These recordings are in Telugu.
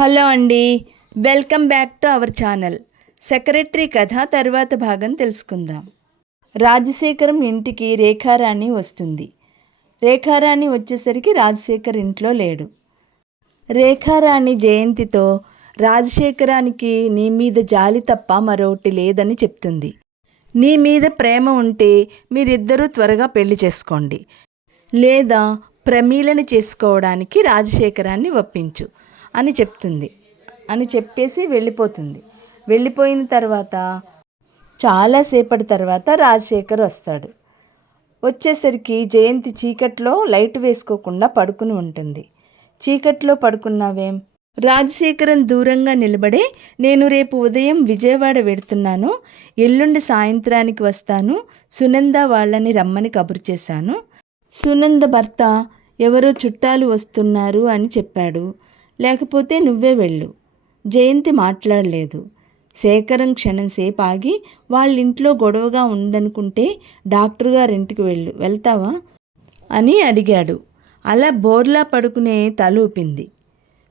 హలో అండి, welcome back to our channel. Secretary కథ తర్వాత భాగం తెలుసుకుందాం. రాజశేఖరం ఇంటికి రేఖారాణి వస్తుంది. రేఖారాణి వచ్చేసరికి రాజశేఖర్ ఇంట్లో లేడు. రేఖారాణి జయంతితో రాజశేఖరానికి నీ మీద జాలి తప్ప మరొకటి లేదని చెప్తుంది. నీ మీద ప్రేమ ఉంటే మీరిద్దరూ త్వరగా పెళ్లి చేసుకోండి, లేదా ప్రమీలని చేసుకోవడానికి రాజశేఖరాన్ని ఒప్పించు అని చెప్తుంది. అని చెప్పేసి వెళ్ళిపోతుంది. వెళ్ళిపోయిన తర్వాత చాలాసేపటి తర్వాత రాజశేఖర్ వస్తాడు. వచ్చేసరికి జయంతి చీకట్లో లైట్ వేసుకోకుండా పడుకుని ఉంటుంది. చీకట్లో పడుకున్నావేం? రాజశేఖరన్ దూరంగా నిలబడే, నేను రేపు ఉదయం విజయవాడ వెడుతున్నాను, ఎల్లుండి సాయంత్రానికి వస్తాను, సునంద వాళ్ళని రమ్మని కబురు చేశాను. సునంద భర్త ఎవరో చుట్టాలు వస్తున్నారు అని చెప్పాడు, లేకపోతే నువ్వే వెళ్ళు. జయంతి మాట్లాడలేదు. శేఖరం క్షణంసేపు ఆగి, వాళ్ళింట్లో గొడవగా ఉందనుకుంటే డాక్టర్ గారింటికి వెళ్తావా అని అడిగాడు. అలా బోర్లా పడుకునే తల ఊపింది.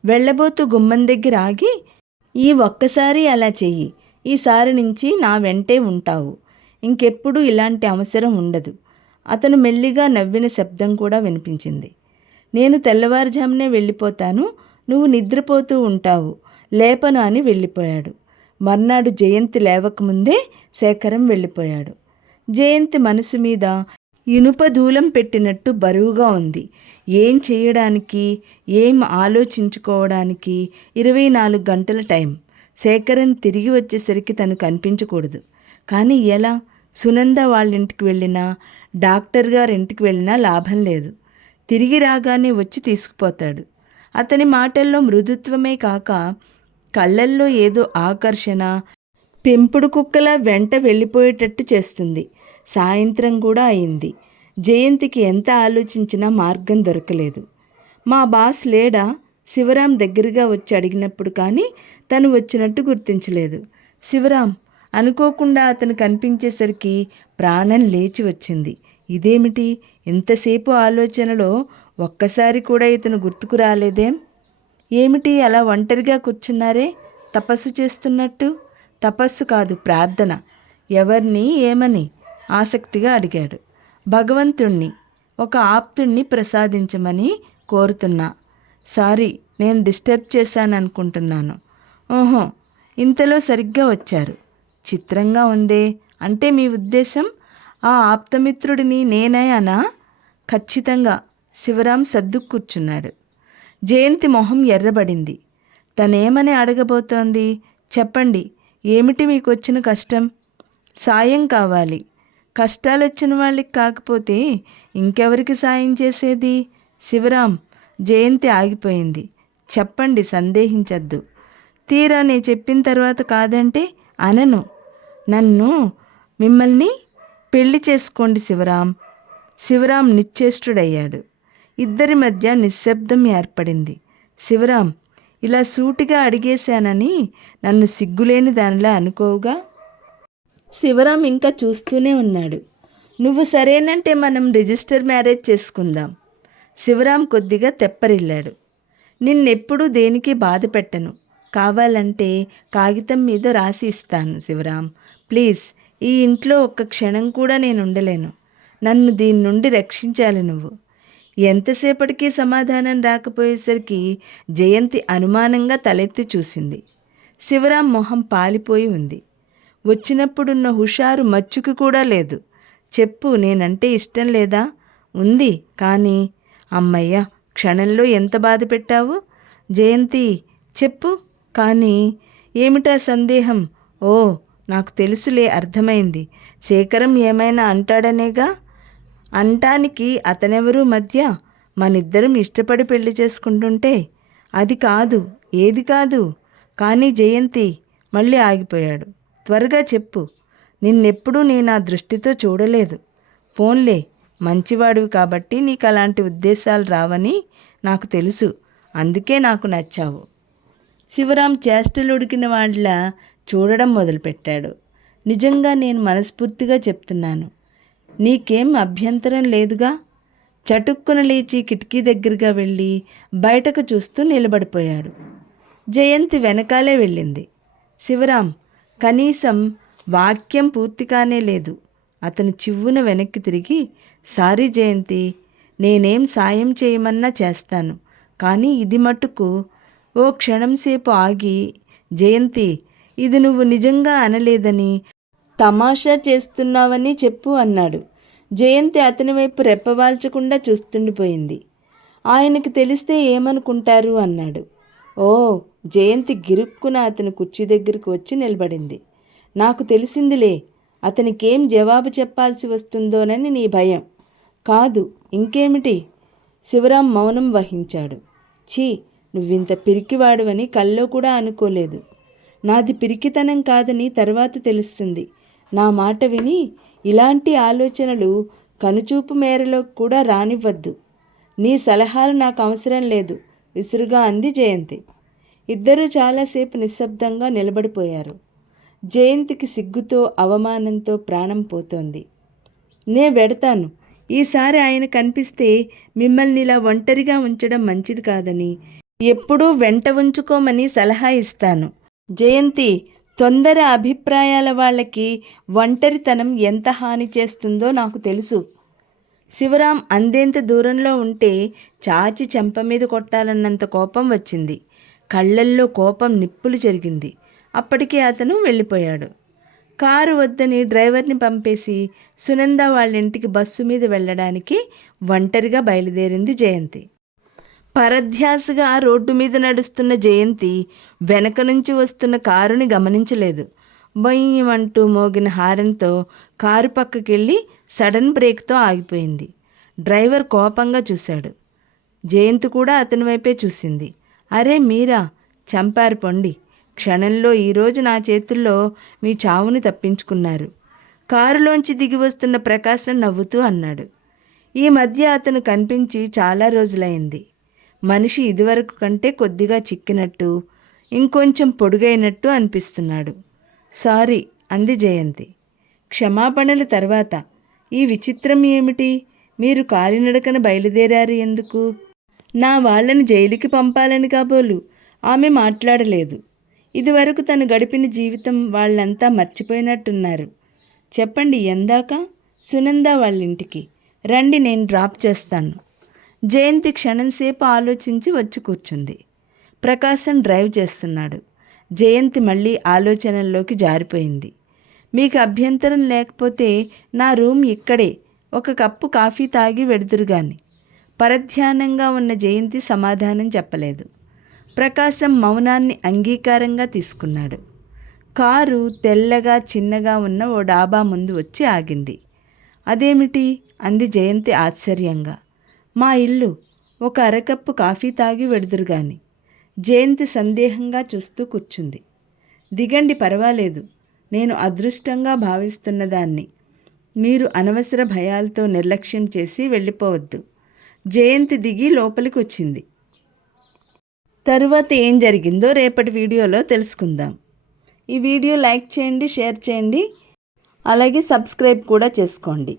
వెళ్ళబోతూ గుమ్మం దగ్గర ఆగి, ఈ ఒక్కసారి అలా చెయ్యి, ఈసారి నుంచి నా వెంటే ఉంటావు, ఇంకెప్పుడు ఇలాంటి అవసరం ఉండదు. అతను మెల్లిగా నవ్విన శబ్దం కూడా వినిపించింది. నేను తెల్లవారుజామునే వెళ్ళిపోతాను, నువ్వు నిద్రపోతూ ఉంటావు, లేపను అని వెళ్ళిపోయాడు. మర్నాడు జయంతి లేవకముందే శేఖరం వెళ్ళిపోయాడు. జయంతి మనసు మీద ఇనుప దూలం పెట్టినట్టు బరువుగా ఉంది. ఏం చేయడానికి, ఏం ఆలోచించుకోవడానికి 24 గంటల టైం. శేఖరం తిరిగి వచ్చేసరికి తను కనిపించకూడదు. కానీ ఎలా? సునంద వాళ్ళింటికి వెళ్ళినా, డాక్టర్ గారింటికి వెళ్ళినా లాభం లేదు. తిరిగి రాగానే వచ్చి తీసుకుపోతాడు. అతని మాటల్లో మృదుత్వమే కాక కళ్ళల్లో ఏదో ఆకర్షణ, పెంపుడు కుక్కల వెంట వెళ్ళిపోయేటట్టు చేస్తుంది. సాయంత్రం కూడా అయింది. జయంతికి ఎంత ఆలోచించినా మార్గం దొరకలేదు. మా బాస్ లేడా? శివరాం దగ్గరగా వచ్చి అడిగినప్పుడు కానీ తను వచ్చినట్టు గుర్తించలేదు. శివరాం అనుకోకుండా అతను కనిపించేసరికి ప్రాణం లేచి వచ్చింది. ఇదేమిటి, ఎంతసేపు ఆలోచనలో ఒక్కసారి కూడా ఇతను గుర్తుకు రాలేదేం? ఏమిటి అలా ఒంటరిగా కూర్చున్నారే, తపస్సు చేస్తున్నట్టు? తపస్సు కాదు, ప్రార్థన. ఎవరిని, ఏమని ఆసక్తిగా అడిగాడు. భగవంతుణ్ణి, ఒక ఆప్తుణ్ణి ప్రసాదించమని కోరుతున్నా. సారీ, నేను డిస్టర్బ్ చేశాననుకుంటున్నాను. ఓహో, ఇంతలో సరిగ్గా వచ్చారు. చిత్రంగా ఉందే. అంటే మీ ఉద్దేశం ఆ ఆప్తమిత్రుడిని నేనే అనా? ఖచ్చితంగా. శివరాం సర్దు కూర్చున్నాడు. జయంతి మొహం ఎర్రబడింది. తనేమని అడగబోతోంది? చెప్పండి, ఏమిటి మీకు వచ్చిన కష్టం? సాయం కావాలి. కష్టాలొచ్చిన వాళ్ళకి కాకపోతే ఇంకెవరికి సాయం చేసేది? శివరాం. జయంతి ఆగిపోయింది. చెప్పండి, సందేహించద్దు. తీరా నేను చెప్పిన తర్వాత కాదంటే అనను. మిమ్మల్ని పెళ్లి చేసుకోండి శివరాం. శివరాం నిశ్చేష్టుడయ్యాడు. ఇద్దరి మధ్య నిశ్శబ్దం ఏర్పడింది. శివరాం, ఇలా సూటిగా అడిగేశానని నన్ను సిగ్గులేని దానిలా అనుకోవుగా? శివరాం ఇంకా చూస్తూనే ఉన్నాడు. నువ్వు సరేనంటే మనం రిజిస్టర్ మ్యారేజ్ చేసుకుందాం. శివరాం కొద్దిగా తెప్పరిల్లాడు. నిన్నెప్పుడూ దేనికి బాధ పెట్టను. కావాలంటే కాగితం మీద రాసి ఇస్తాను శివరాం. ప్లీజ్, ఈ ఇంట్లో ఒక్క క్షణం కూడా నేను ఉండలేను. నన్ను దీని నుండి రక్షించాలి నువ్వు. ఎంతసేపటికి సమాధానం రాకపోయేసరికి జయంతి అనుమానంగా తలెత్తి చూసింది. శివరాం మొహం పాలిపోయి ఉంది. వచ్చినప్పుడున్న హుషారు మచ్చుకు కూడా లేదు. చెప్పు, నేనంటే ఇష్టం లేదా? ఉంది, కానీ. అమ్మయ్య, క్షణంలో ఎంత బాధ పెట్టావు. జయంతి, చెప్పు. కానీ ఏమిటా సందేహం? ఓ, నాకు తెలుసులే, అర్థమైంది. శేఖరం ఏమైనా అంటాడనేగా. అంటానికి అతనెవరూ మధ్య? మనిద్దరం ఇష్టపడి పెళ్లి చేసుకుంటుంటే. అది కాదు. ఏది కాదు? కానీ జయంతి. మళ్ళీ ఆగిపోయాడు. త్వరగా చెప్పు. నిన్నెప్పుడూ నేను ఆ దృష్టితో చూడలేదు. పోన్లే, మంచివాడివి కాబట్టి నీకు అలాంటి ఉద్దేశాలు రావని నాకు తెలుసు. అందుకే నాకు నచ్చావు. శివరాం చేష్టలు ఉడికిన వాళ్ళ చూడడం మొదలుపెట్టాడు. నిజంగా నేను మనస్ఫూర్తిగా చెప్తున్నాను. నీకేం అభ్యంతరం లేదుగా? చటుక్కున లేచి కిటికీ దగ్గరగా వెళ్ళి బయటకు చూస్తూ నిలబడిపోయాడు. జయంతి వెనకాలే వెళ్ళింది. శివరాం కనీసం వాక్యం పూర్తి కానే లేదు. అతను చివ్వున వెనక్కి తిరిగి, సారీ జయంతి, నేనేం సాయం చేయమన్నా చేస్తాను, కానీ ఇది మటుకు. ఓ క్షణంసేపు ఆగి, జయంతి, ఇది నువ్వు నిజంగా అనలేదని, తమాషా చేస్తున్నావని చెప్పు అన్నాడు. జయంతి అతని వైపు రెప్పవాల్చకుండా చూస్తుండిపోయింది. ఆయనకి తెలిస్తే ఏమనుకుంటారు అన్నాడు. ఓ, జయంతి గిరుక్కున అతని కుర్చీ దగ్గరికి వచ్చి నిలబడింది. నాకు తెలిసిందిలే, అతనికేం జవాబు చెప్పాల్సి వస్తుందోనని నీ భయం. కాదు, ఇంకేమిటి? శివరాం మౌనం వహించాడు. ఛీ, నువ్వింత పిరికివాడువని కల్లో కూడా అనుకోలేదు. నాది పిరికితనం కాదని తర్వాత తెలుస్తుంది. నా మాట విని ఇలాంటి ఆలోచనలు కనుచూపు మేరలో కూడా రానివ్వద్దు. నీ సలహాలు నాకు అవసరం లేదు, విసురుగా అంది జయంతి. ఇద్దరూ చాలాసేపు నిశ్శబ్దంగా నిలబడిపోయారు. జయంతికి సిగ్గుతో అవమానంతో ప్రాణం పోతోంది. నే వెడతాను. ఈసారి ఆయన కనిపిస్తే మిమ్మల్ని ఇలా ఒంటరిగా ఉంచడం మంచిది కాదని, ఎప్పుడూ వెంట ఉంచుకోమని సలహా ఇస్తాను. జయంతి, తొందర అభిప్రాయాల వాళ్ళకి ఒంటరితనం ఎంత హాని చేస్తుందో నాకు తెలుసు. శివరాం అందేంత దూరంలో ఉంటే చాచి చెంప మీద కొట్టాలన్నంత కోపం వచ్చింది. కళ్ళల్లో కోపం నిప్పులు జరిగింది. అప్పటికే అతను వెళ్ళిపోయాడు. కారు వద్దని డ్రైవర్ని పంపేసి సునంద వాళ్ళ ఇంటికి బస్సు మీద వెళ్ళడానికి ఒంటరిగా బయలుదేరింది జయంతి. పరధ్యాసగా రోడ్డు మీద నడుస్తున్న జయంతి వెనక నుంచి వస్తున్న కారుని గమనించలేదు. బొయ్యమంటూ మోగిన హారన్తో కారు పక్కకెళ్ళి సడన్ బ్రేక్తో ఆగిపోయింది. డ్రైవర్ కోపంగా చూశాడు. జయంతి కూడా అతని వైపే చూసింది. అరే మీరా, చంపారు పొండి. క్షణంలో ఈరోజు నా చేతుల్లో మీ చావుని తప్పించుకున్నారు. కారులోంచి దిగి వస్తున్న ప్రకాశం నవ్వుతూ అన్నాడు. ఈ మధ్య అతను కనిపించి చాలా రోజులైంది. మనిషి ఇదివరకు కంటే కొద్దిగా చిక్కినట్టు, ఇంకొంచెం పొడుగైనట్టు అనిపిస్తున్నాడు. సారీ అంది జయంతి. క్షమాపణల తర్వాత, ఈ విచిత్రం ఏమిటి? మీరు కాలినడకన బయలుదేరారు ఎందుకు? నా వాళ్ళని జైలుకి పంపాలని కాబోలు. ఆమె మాట్లాడలేదు. ఇదివరకు తను గడిపిన జీవితం వాళ్ళంతా మర్చిపోయినట్టున్నారు. చెప్పండి, ఎందాక? సునంద వాళ్ళింటికి రండి, నేను డ్రాప్ చేస్తాను. జయంతి క్షణంసేపు ఆలోచించి వచ్చి కూర్చుంది. ప్రకాశం డ్రైవ్ చేస్తున్నాడు. జయంతి మళ్ళీ ఆలోచనల్లోకి జారిపోయింది. మీకు అభ్యంతరం లేకపోతే నా రూమ్ ఇక్కడే, ఒక కప్పు కాఫీ తాగి వెడుదురుగాని. పరధ్యానంగా ఉన్న జయంతి సమాధానం చెప్పలేదు. ప్రకాశం మౌనాన్ని అంగీకారంగా తీసుకున్నాడు. కారు తెల్లగా చిన్నగా ఉన్న ఓ డాబా ముందు వచ్చి ఆగింది. అదేమిటి? అంది జయంతి ఆశ్చర్యంగా. మా ఇల్లు, ఒక అరకప్పు కాఫీ తాగి వెడుదురుగాని. జయంతి సందేహంగా చూస్తూ కూర్చుంది. దిగండి, పర్వాలేదు. నేను అదృష్టంగా భావిస్తున్నదాన్ని. మీరు అనవసర భయాలతో నిర్లక్ష్యం చేసి వెళ్ళిపోవద్దు. జయంతి దిగి లోపలికి వచ్చింది. తరువాత ఏం జరిగిందో రేపటి వీడియోలో తెలుసుకుందాం. ఈ వీడియో లైక్ చేయండి, షేర్ చేయండి, అలాగే సబ్స్క్రైబ్ కూడా చేసుకోండి.